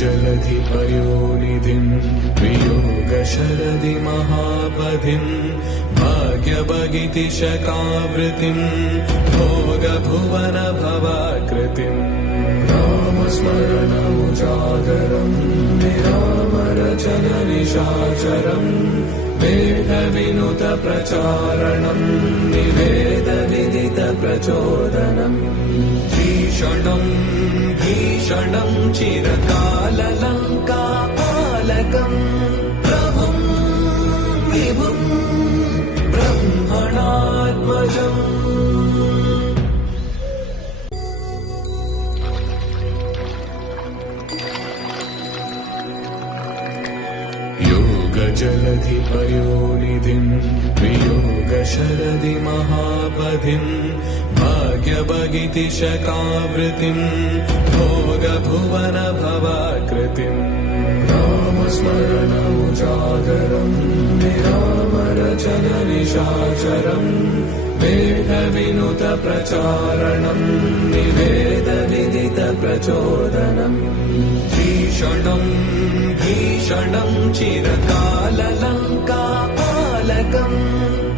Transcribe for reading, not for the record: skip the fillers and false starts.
योगजलधिपयोनिधिम् वियोगशरदि महापथिम् भाग्यभगितिशकावृतिम् भोगभुवन भवाकृतिम् रामस्मरणमुजागरम् निरामरचननिशाचरम् वेदविनुतप्रचारणम् निवेदविदितप्रचोदनम् भीषणम् चिरकाललङ्कापालकम् प्रभुम् विभुम् ब्रह्मणात्मजम् योगजलधिपयोनिधिम् वियोगशरदि महापथिम् भाग्यभगितिशकावृतिम् भोगभुवन भवाकृतिम् रामस्मरणमुजागरम् निरामरचननिशाचरम् वेदविनुतप्रचारणम् निवेदविदितप्रचोदनम् भीषणम् चिरकाललङ्कापालकम्